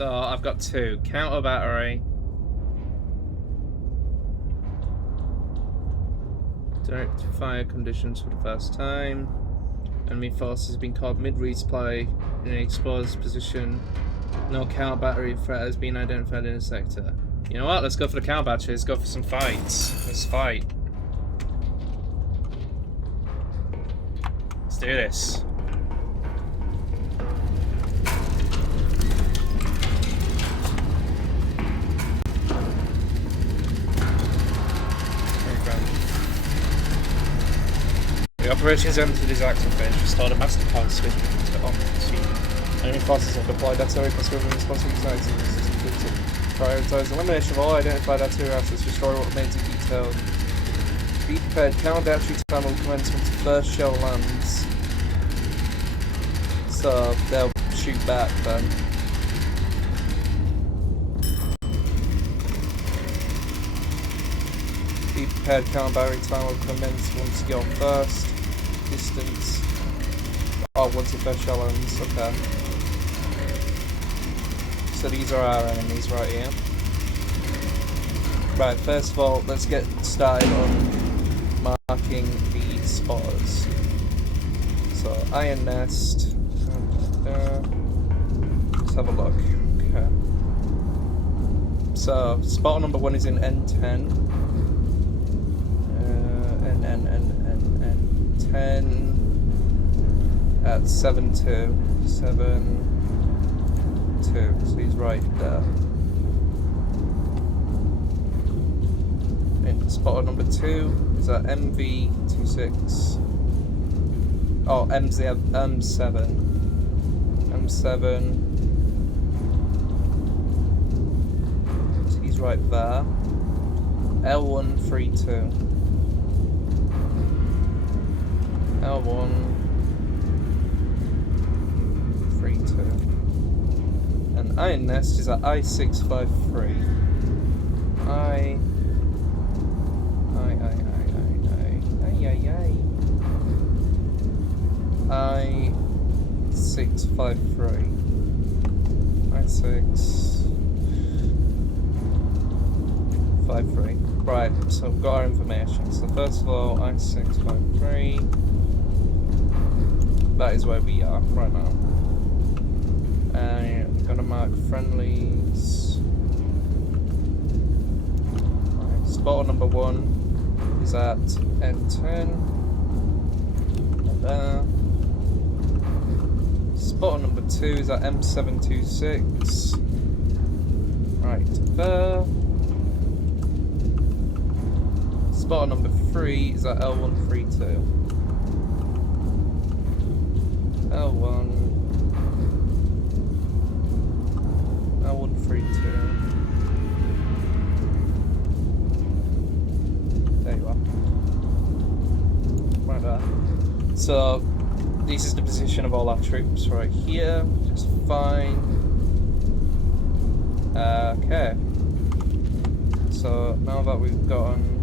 So I've got 2. Counter battery. Direct fire conditions for the first time. Enemy force has been caught mid-resupply in an exposed position. No counter battery threat has been identified in the sector. You know what? Let's go for the counter battery. Let's go for some fights. Let's fight. Let's do this. The operations entered is active phase. Restore the master power switch to on. Enemy forces have deployed artillery plus within responsible united to prioritize elimination of all identified artillery assets, destroy what remains in detail. Be prepared, counter battery time will commence once the first shell lands. So they'll shoot back then. Be prepared, counter battery time will commence once your first distance. Oh, once the first shell lands, okay. So these are our enemies right here. Right, first of all, let's get started on marking the spotters. So, Iron Nest. Let's have a look. Okay. So, spotter number 1 is in N10. N10 at 7-2. 7-2. So he's right there. And spotter number 2 is at MV26. Oh, M7. M7. So he's right there. L132. L132. And Iron Nest is at I653. I653. I653. Right, so we've got our information. So first of all, I653. That is where we are right now. And I'm gonna mark friendlies. Right, spotter number 1 is at N10. Right there. Spotter number 2 is at M726. Right there. Spotter number 3 is at L132. L132. There you are. Right there. So this is the position of all our troops right here. Just fine. Okay. So now that we've gotten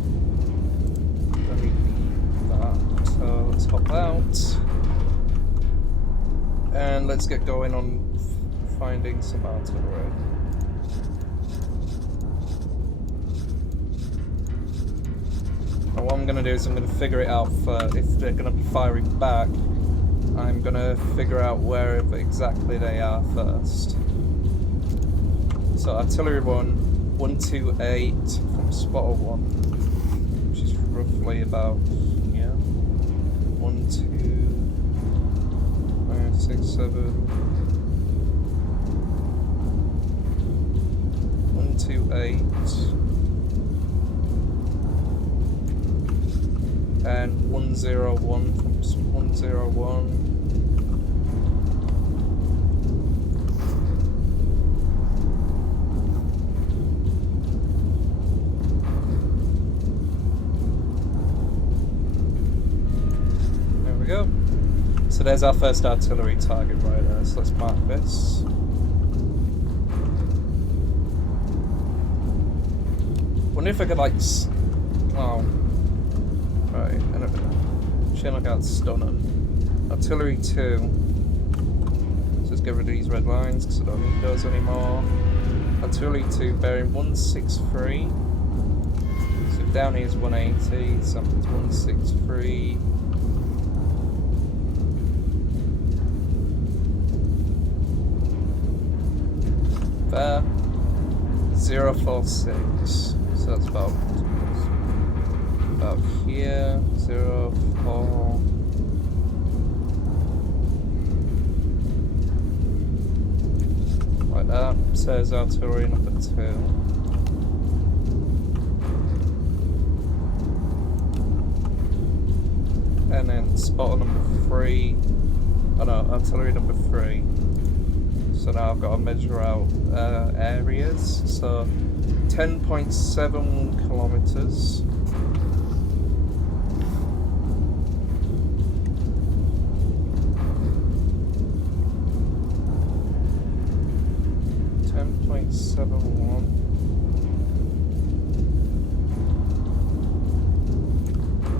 that, so let's hop out. And let's get going on finding some artillery. Now what I'm going to do is I'm going to figure it out for if they're going to be firing back. I'm going to figure out where exactly they are first. So artillery 1, 128 from spotter 1, which is roughly about, yeah, 1, 2, 6, 7, 1, 2, 8, and 101 from 101. There we go. So there's our first artillery target right there, so let's mark this. Wonder if I could like, oh, right, and chin look out stunning. Artillery 2, so it's get rid of these red lines because I don't need those anymore. Artillery 2 bearing 163. So down here is 180, so it's 163. There. 046. So that's about here. 04. Like that. Says artillery number 2. And then spotter number 3. Oh no, artillery number 3. So now I've got to measure out areas. So 10.71 kilometers.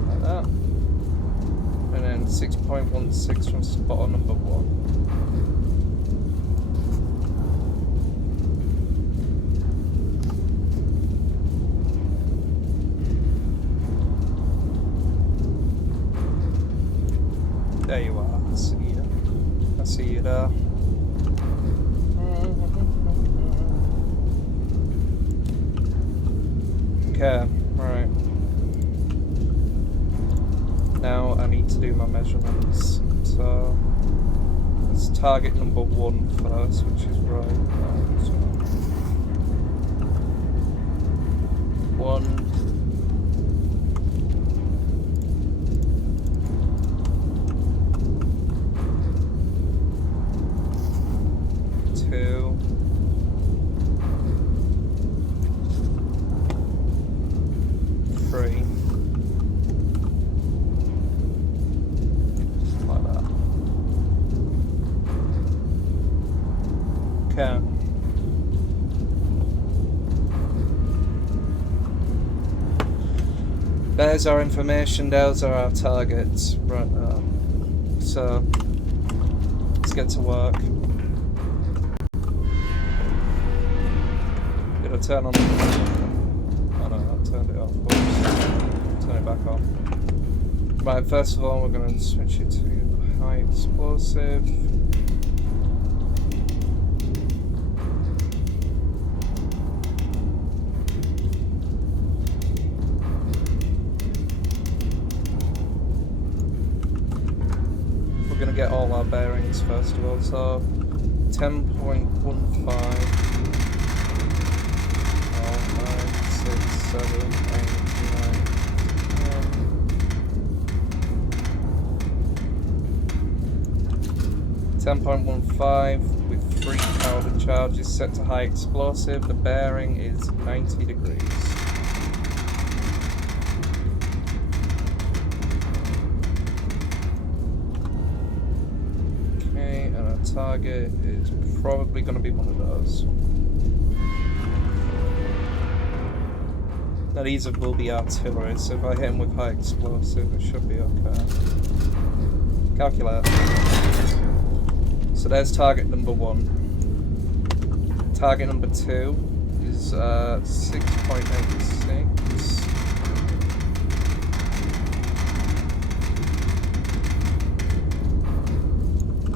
Like that. And then 6.16 from spotter number 1. There you are, I see you. I see you there. Okay, right. Now I need to do my measurements. So let's target number 1 first, which is right now. So 1. 2. 3. Like that. Okay. There's our information, those are our targets right now. So let's get to work. Did I turn on? Oh no, I turned it off. Oops. Turn it back on. Right, first of all, we're going to switch it to high explosive. We're going to get all our bearings first of all. So 10.15. 7, 8, 9, 10.15 with 3 powder charges set to high explosive. The bearing is 90 degrees. Okay, and our target is probably going to be one of those. Now these will be artillery, so if I hit them with high explosive, it should be okay. Calculate. So there's target number 1. Target number 2 is 6.86.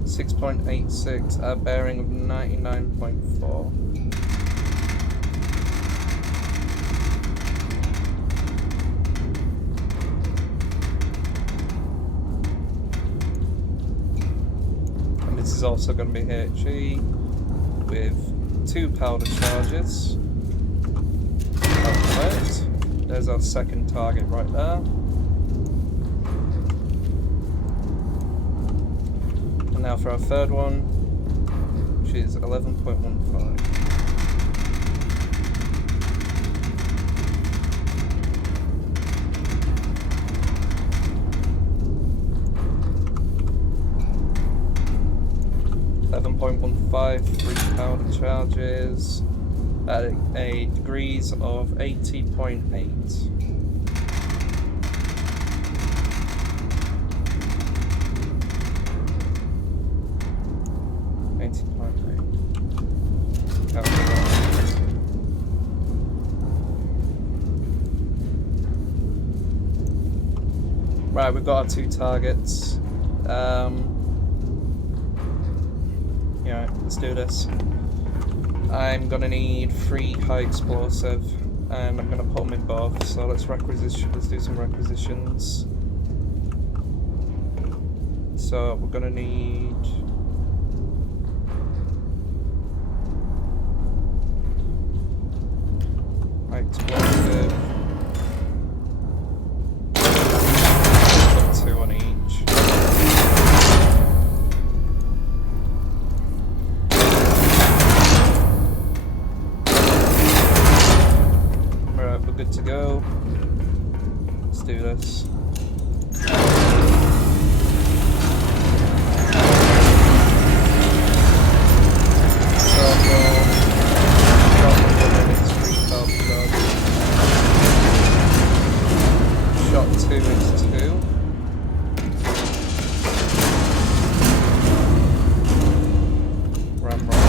6.86 at a bearing of 99.4. This is also going to be HE with 2 powder charges. Right. There's our second target right there. And now for our third one, which is 11.15. .15, 3 powder charges at a degrees of 80.8. 80 Right, we've got our 2 targets. Yeah, let's do this. I'm gonna need 3 high explosive, and I'm gonna put them in both. So let's requisition. Let's do some requisitions. So we're gonna need high explosive. Put 2 on each. Alright, we're good to go. Let's do this. Shot 2 is 2. Ram roll.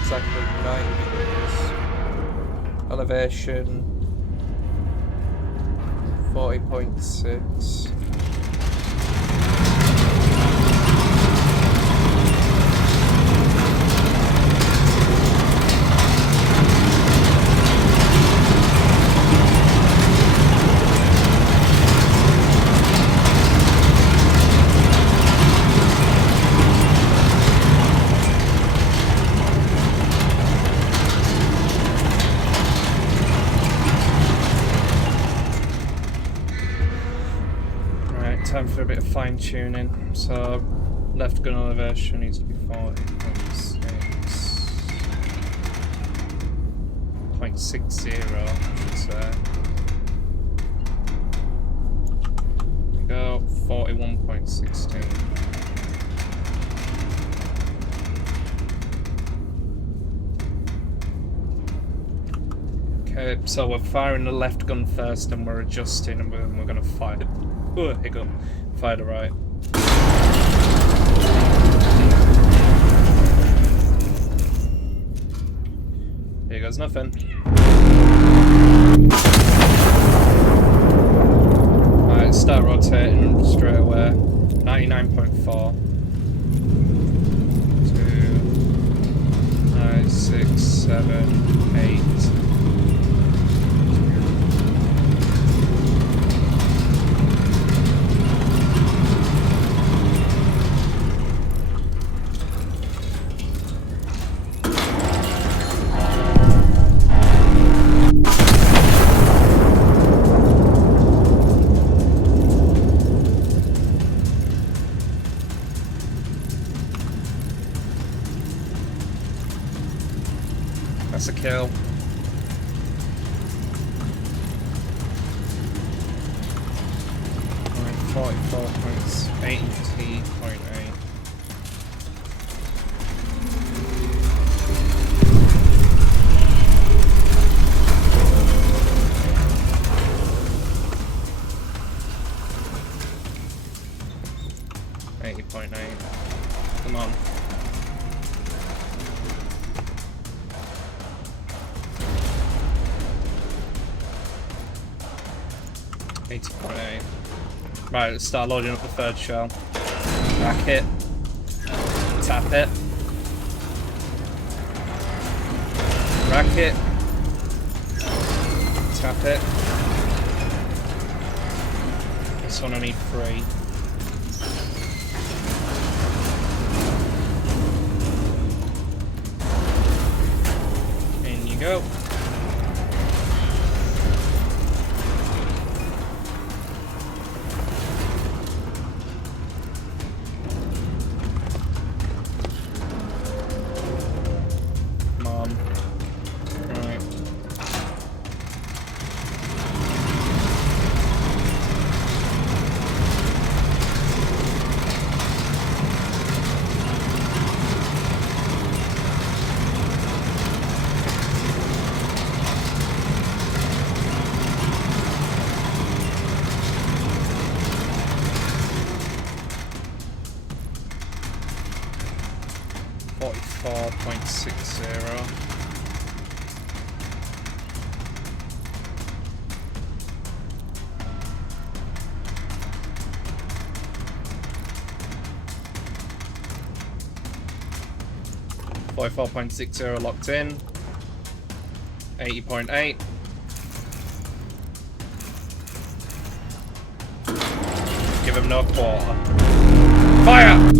Exactly 9 meters. Elevation 40.6. Time for a bit of fine tuning. So, left gun elevation needs to be 40.6. 0.60, I should say. There we go, 41.16. Okay, so we're firing the left gun first and we're adjusting and we're going to fire the hiccup. Fire the right. Here goes nothing. Alright, start rotating straight away. 99.4. 2, 9, 6, 7, 8. That's a kill. Right, 44.80.8. Come on. Right, let's start loading up the third shell. Rack it. Tap it. Rack it. Tap it. This one I need 3. In you go. 44.60. .60 locked in. 80.8. Give him no quarter. Fire!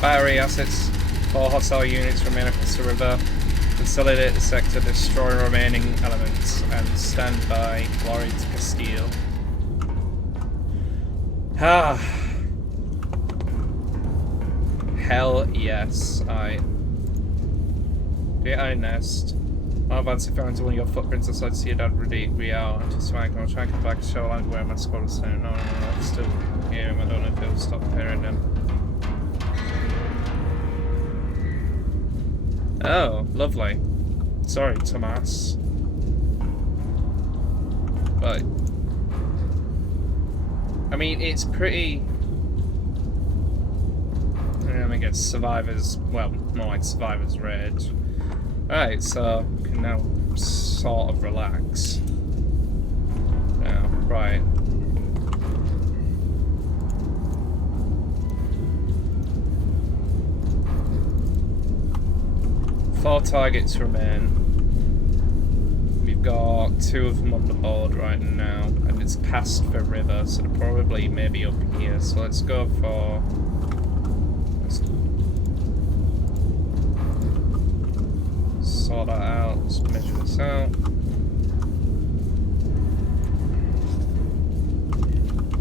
Battery assets. 4 hostile units remain across the river. Consolidate the sector, destroy remaining elements, and stand by. Glory to Castile. Ah. Hell yes. I nest. My advance if I went to one of your footprints outside Ciudad Real. Just fine. I'll try and come back to shoreline where my squad is staying. No, I'm still hear him. I don't know if he'll stop hearing him. Oh, lovely. Sorry, Tomas. But I mean, it's pretty. I think it's Survivor's. Well, more like Survivor's Rage. Alright, so we can now sort of relax. Now, right. Four targets remain. We've got 2 of them on the board right now, and it's past the river, so they're probably maybe up here. So let's go for. Let's sort that out. Let's measure this out.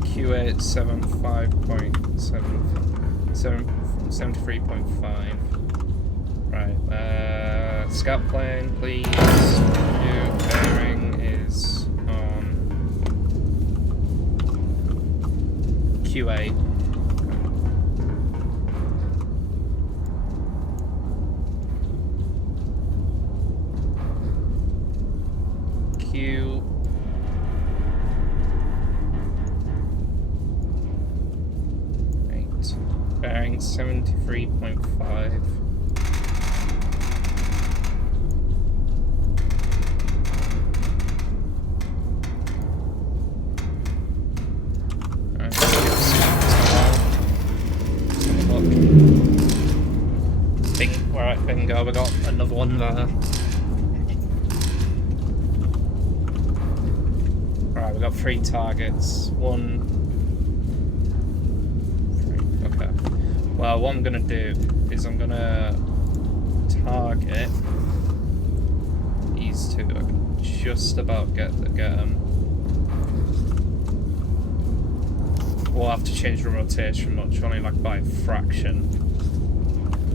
Q8 73.5. Right, scout plane, please. New bearing is on Q8. Q. Bearing 73.5. Bingo, we got another one there. Alright, we got 3 targets. 1. 3. Okay. Well, what I'm gonna do is I'm gonna target these 2. I can just about get them. We'll have to change the rotation much, only like by a fraction.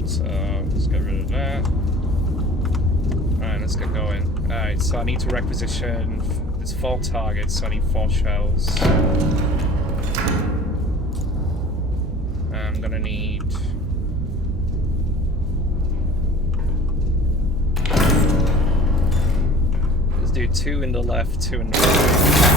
So let's get rid of that. Alright, let's get going. Alright, so I need to requisition. There's 4 targets, so I need 4 shells. I'm gonna need. Let's do 2 in the left, 2 in the right.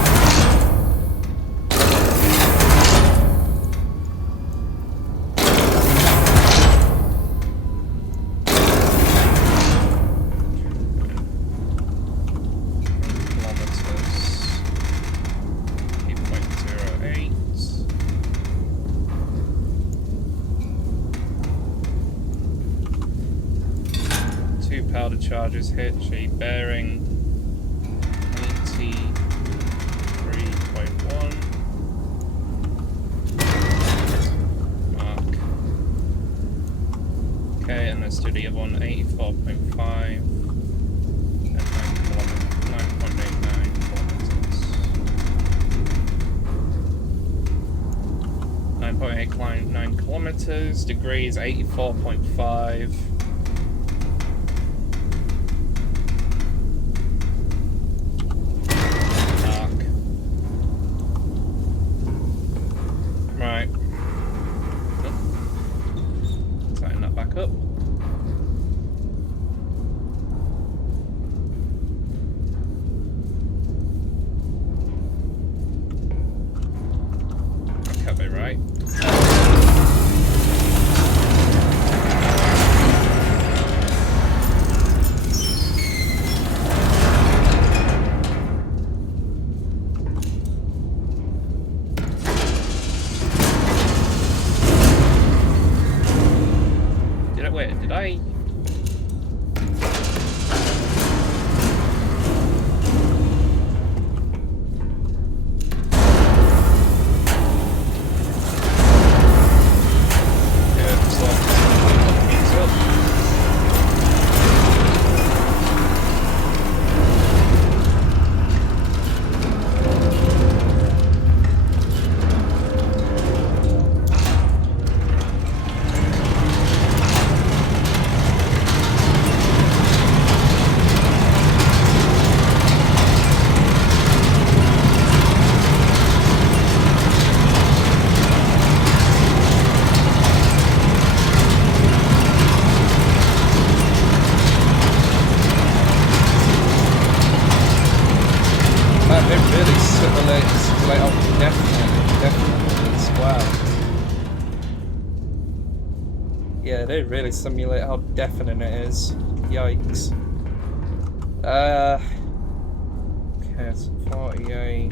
Charges hit, a bearing 83.1. Mark. Okay, and let's do the other one, 84.5. And 9.89 kilometers. kilometers. Degrees 84.5. Dark. Right. Tighten that back up. Can't be right. Did I? Yeah, they really simulate how deafening it is. Yikes. Okay, so 48.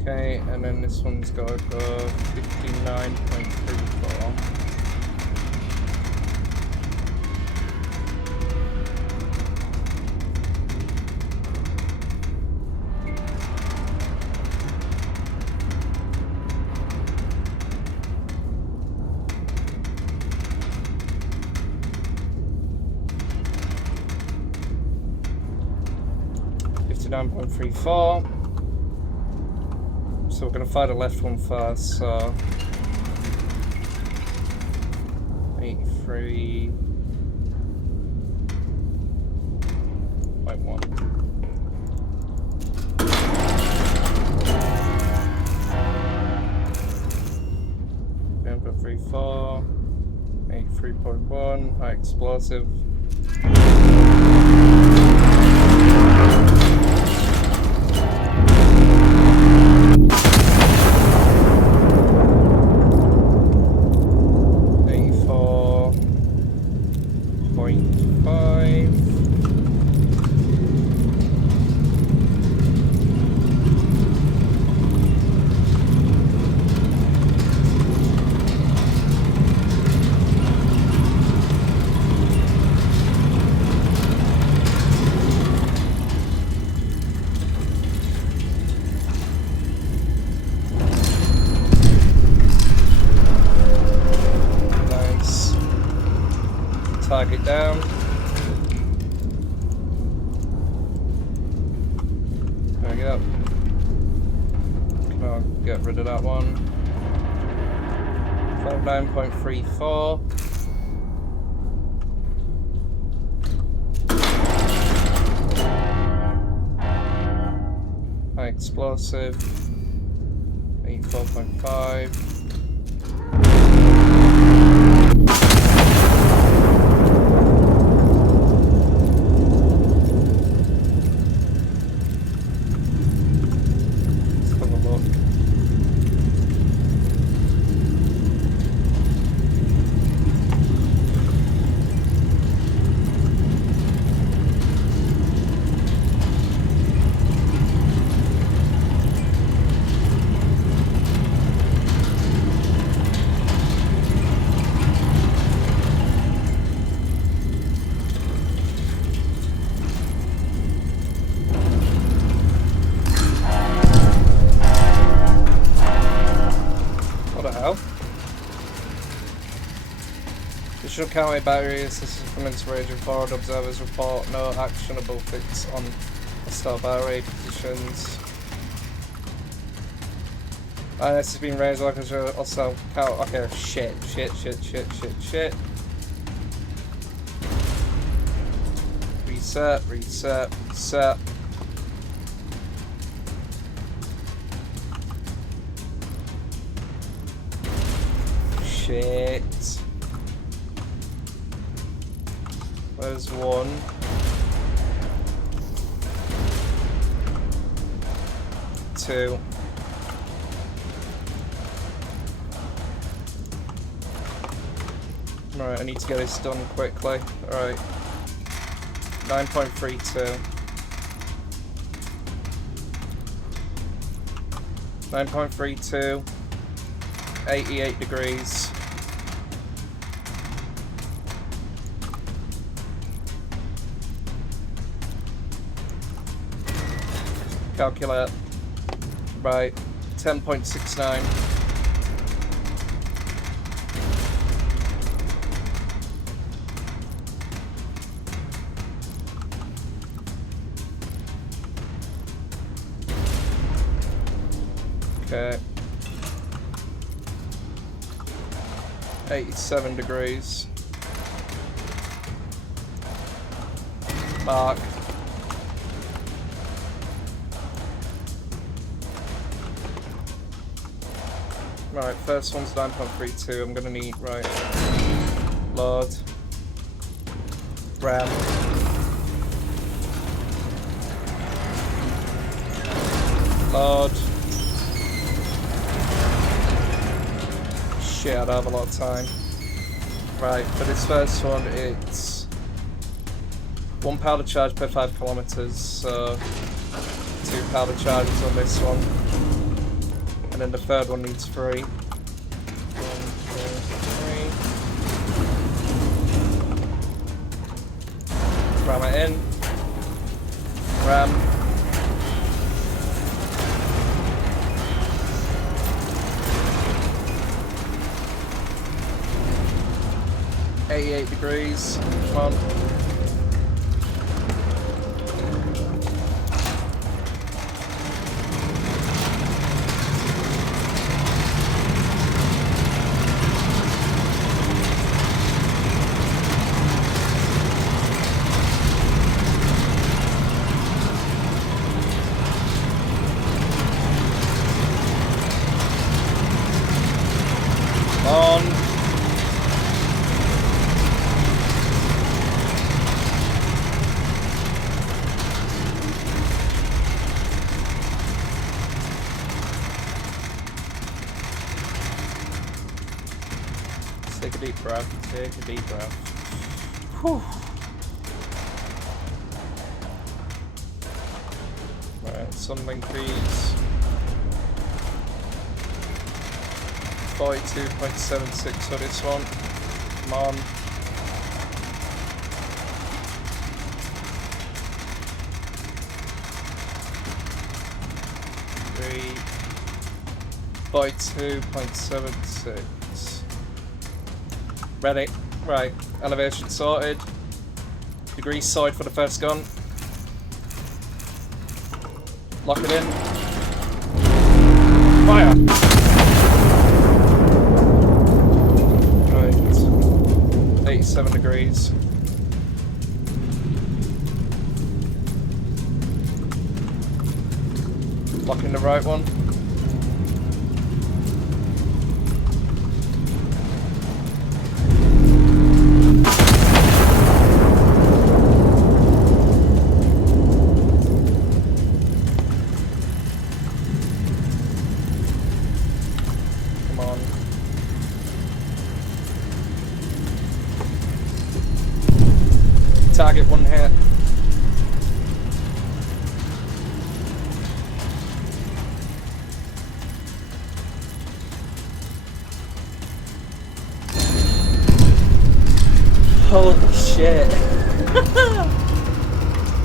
Okay, and then this one's got to go 59.34. So we're going to fire the left one first, so 83.1. Number 34, 83.1, high explosive. Target down. There we go. Come on, get rid of that one. 49.34. High explosive. 84.5. Additional counter battery assistance from into range and forward observers report no actionable fix on hostile battery positions. This has been raised like a hostile counter. Okay, shit. Reset. Shit. Where's one? Two. Right, I need to get this done quickly. Alright. 9.32. 9.32. 88 degrees. Calculate. Right. 10.69. Okay. 87 degrees. Mark. Right, first one's 9.32. I'm gonna need, right. Load. RAM. Load. Shit, I don't have a lot of time. Right, for this first one, it's 1 powder charge per 5 kilometers, so 2 powder charges on this one. And then the third one needs 3. 1, 2, 3. Ram it in. Ram. Degrees. Come on. On. Take a deep breath. Take a deep breath. Whew. Right, something please. 42.76 for this one. Come on. Three. 42.76. Ready. Right. Elevation sorted. Degrees side for the first gun. Lock it in. Fire! Right. 87 degrees. Locking the right one. Target one hit. Holy shit.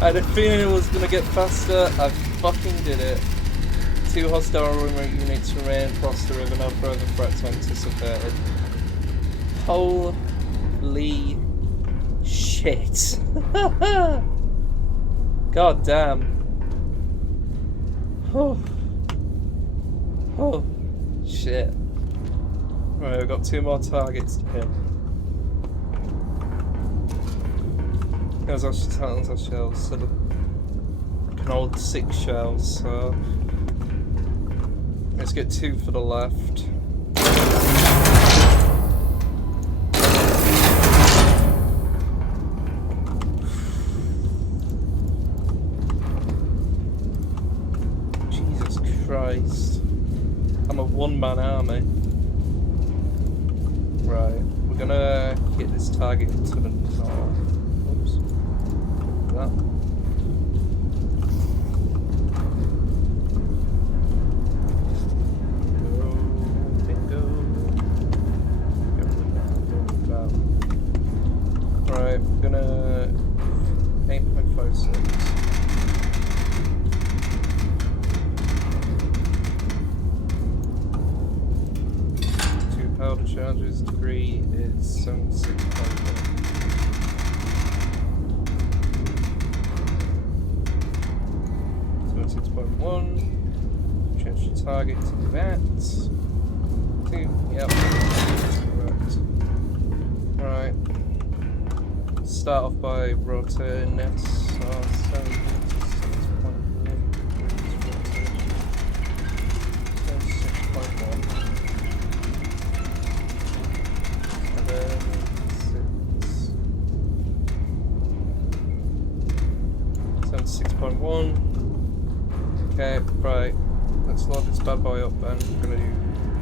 I had a feeling it was gonna get faster. I fucking did it. 2 hostile remote units remain across the river, no further threats anticipated. Holy Holy shit. God damn. Oh. Oh. Shit. Right, we've got 2 more targets to hit. Those are shells, so I can hold 6 shells, so let's get 2 for the left. Jesus Christ. I'm a one-man army. Right, we're gonna hit this target to the north. Oops. That. Bingo. Right, we're gonna 8.56. Powder charges, degree is 76.1. 76.1. Change the target to that. 2, yep. Right. Start off by rotating this. So 6.1. Okay, right. Let's load this bad boy up and we're gonna do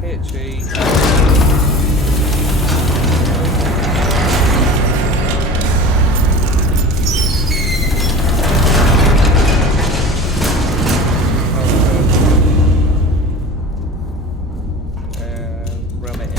HE. And ram it in.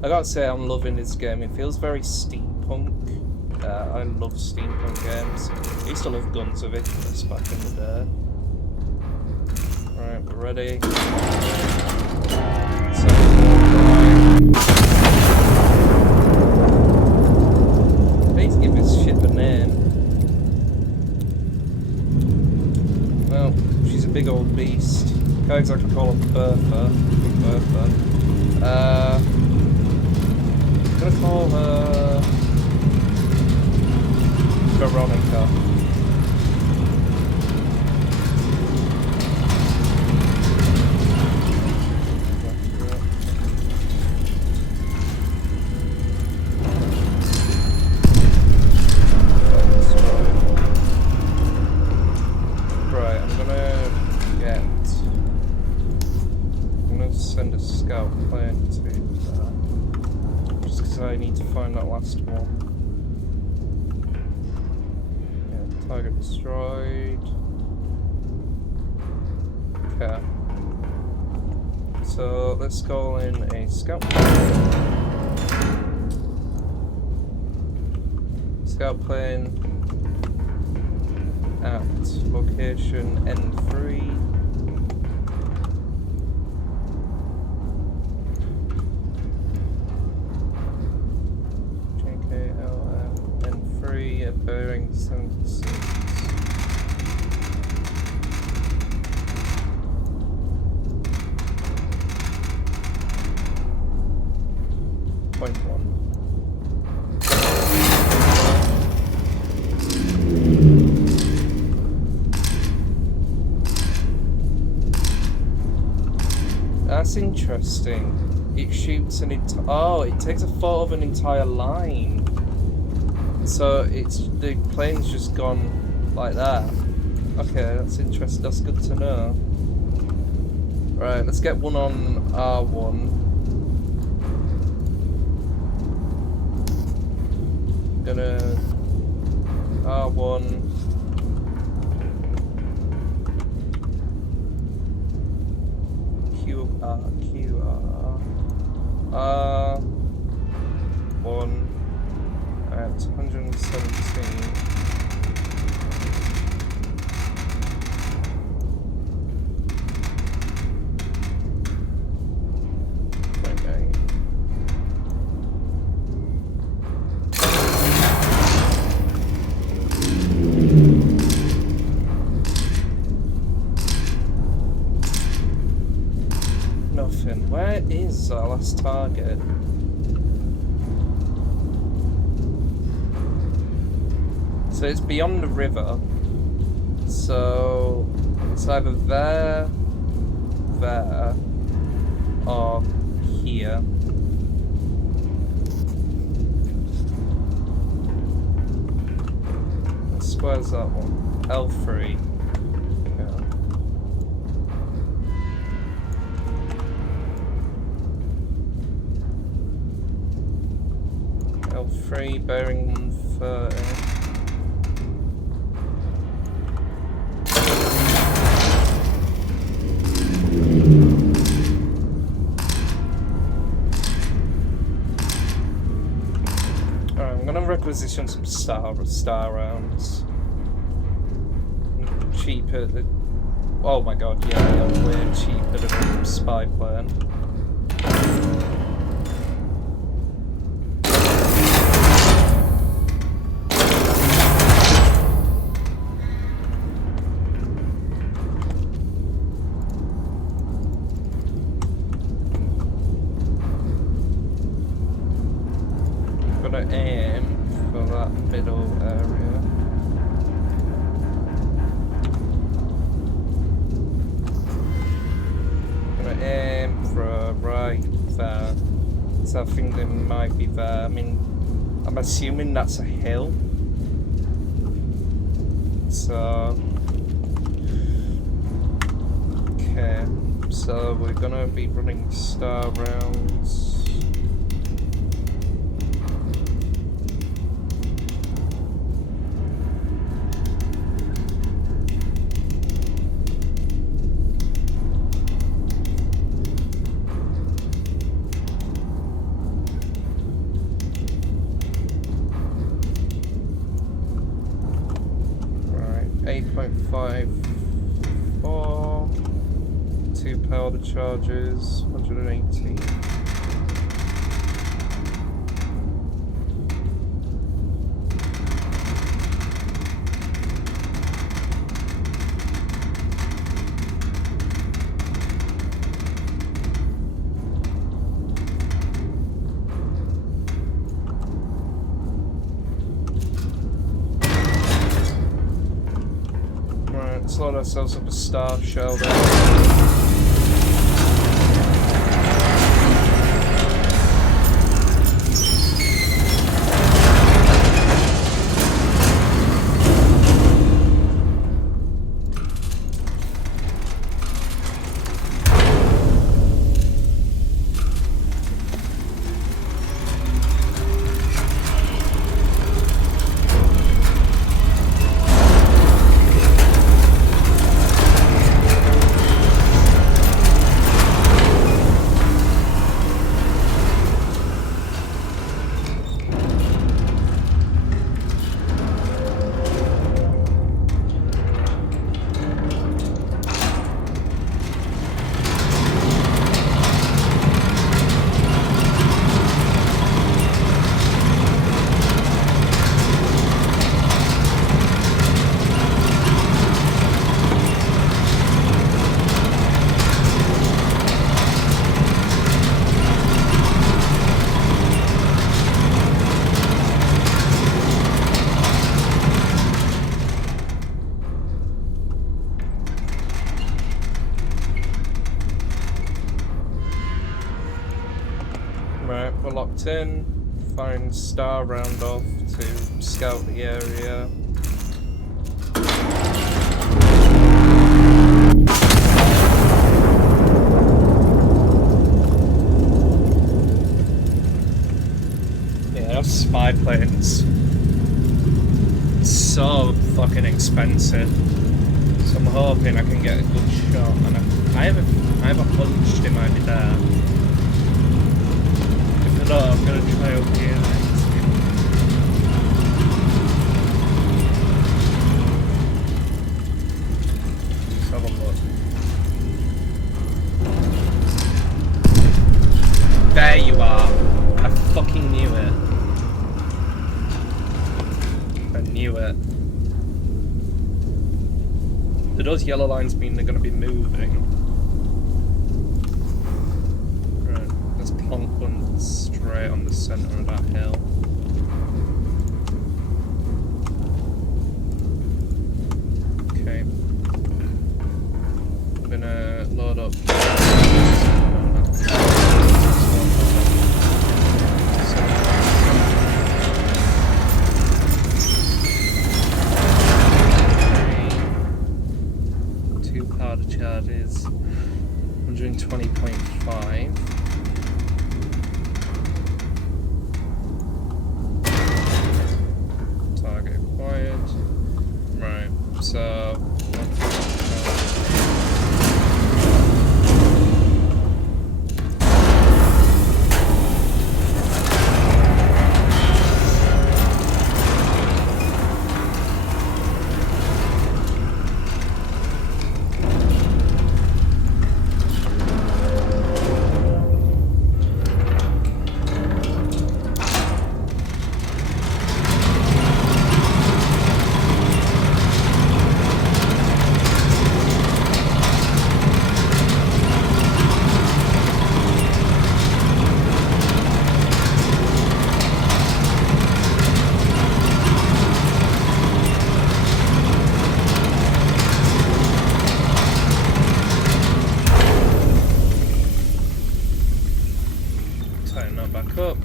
I gotta say, I'm loving this game. It feels very steampunk. I love steampunk games. I used to love Guns of Icarus back in the day. Right, we're ready. So, I need to give this ship a name. Well, she's a big old beast. Can't exactly call her Bertha. Big Bertha. I'm gonna call her Veronica. Right, I'm gonna send a scout plane to that. I need to find that last one. Yeah, target destroyed. Okay. So let's call in a scout plane. Scout plane at location N3. Bearing 76. Point 1. That's interesting. It shoots an oh, it takes a photo of an entire line. So the plane's just gone like that. Okay, that's interesting. That's good to know. Right, let's get one on R1. Gonna R1. R1 at 117. Nothing. Where is our last target? So it's beyond the river. So it's either there, or here. Where's that one? L3. Yeah. L3 bearing 130. I'm gonna requisition some star rounds. Cheaper. Oh my god, yeah, way cheaper than a spy plane. Gonna aim for that middle area. Gonna aim for right there. So I think they might be there. I mean, I'm assuming that's a hill. So okay. So we're gonna be running star rounds. Right, 8.54. 2 powder charges, 118. Let's load ourselves up a star shell there. we're locked in. Firing star round off to scout the area. Yeah, those spy planes. So fucking expensive. So I'm hoping I can get a good shot, and I have a hunch they might be there. If they're not, I'm gonna try up here. Let's have a look. There you are. I fucking knew it. I knew it. Do those yellow lines mean they're going to be moving? Right, let's plonk one straight on the centre of that hill. Okay. I'm going to load up. Charges 120.5. Target acquired. Right, so back up.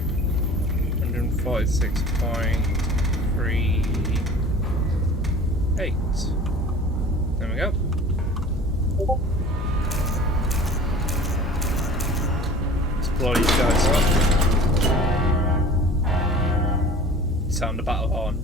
146.38. There we go. Let's blow these guys up. Sound the battle horn.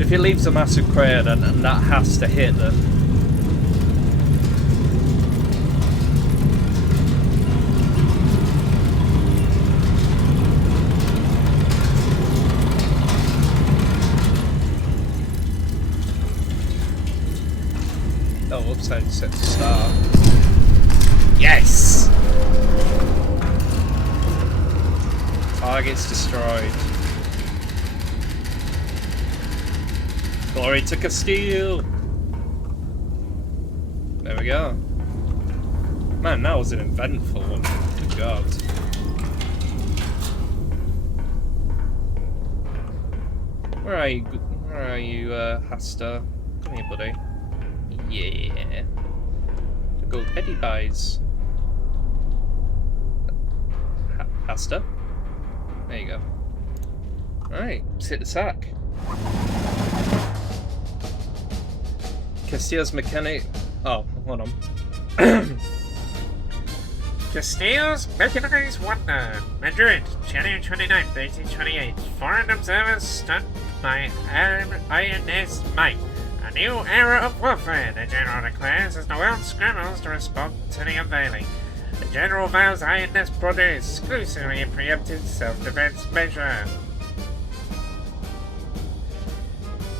If it leaves a massive crater, then that has to hit them. Oh, upside set to start. Yes! Target's destroyed. Glory to Castile! There we go. Man, that was an eventful one. Good God. Where are you, Hasta? Come here, buddy. Yeah. The gold Eddie buys. Hasta? There you go. Alright, let's hit the sack. Castile's mechanic. Oh, hold on. Castile's Mechanized Wonder, Madrid, January 29th, 1828. Foreign observers stunned by INS Mike. A new era of warfare, the General declares, as the world scrambles to respond to the unveiling. The General vows INS project exclusively a preemptive self-defense measure.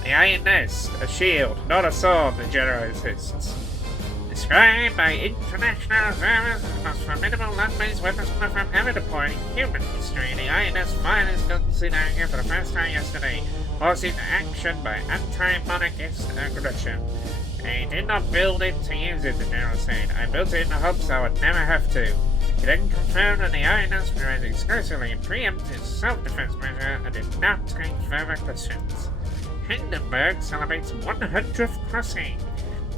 The INS, a shield, not a sword, the General insists. Described by international observers as the most formidable land-based weapons platform ever deployed in human history, the INS finally is considering it for the first time yesterday, forcing action by anti-monarchist aggression. I did not build it to use it, the General said. I built it in the hopes I would never have to. He then confirmed that the INS was exclusively a preemptive self-defense measure and did not take further questions. Hindenburg celebrates 100th crossing.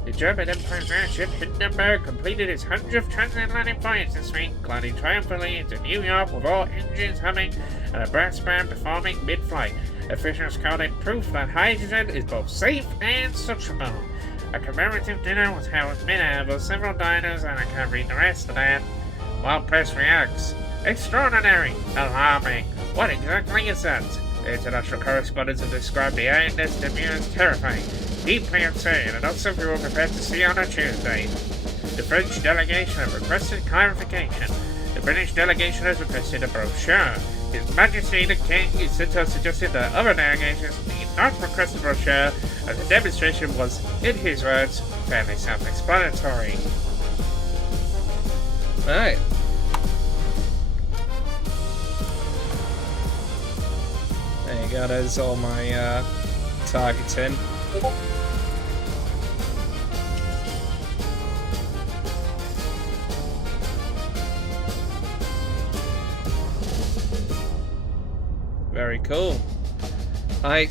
The German Empire's airship Hindenburg completed its 100th transatlantic voyage this week, gliding triumphantly into New York with all engines humming and a brass band performing mid-flight. Officials called it proof that hydrogen is both safe and sociable. A commemorative dinner was held mid-air with several diners, and I can't read the rest of that. While press reacts, extraordinary, alarming. What exactly is that? The international correspondents have described the INS debut as terrifying, deeply uncertain, and not something we're prepared to see on a Tuesday. The French delegation have requested clarification. The British delegation has requested a brochure. His Majesty the King is said to have suggested that other delegations need not request a brochure, as the demonstration was, in his words, fairly self-explanatory. Right. There you go, there's all my targeting. Very cool. High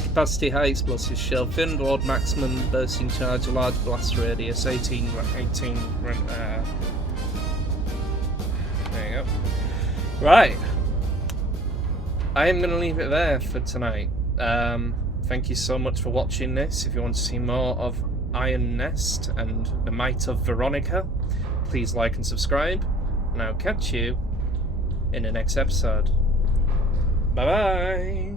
capacity, high explosive shell, thin board, maximum bursting charge, large blast radius, 18. There you go. Right. I am going to leave it there for tonight. Thank you so much for watching this. If you want to see more of Iron Nest and the Might of Veronica, please like and subscribe, and I'll catch you in the next episode. Bye bye!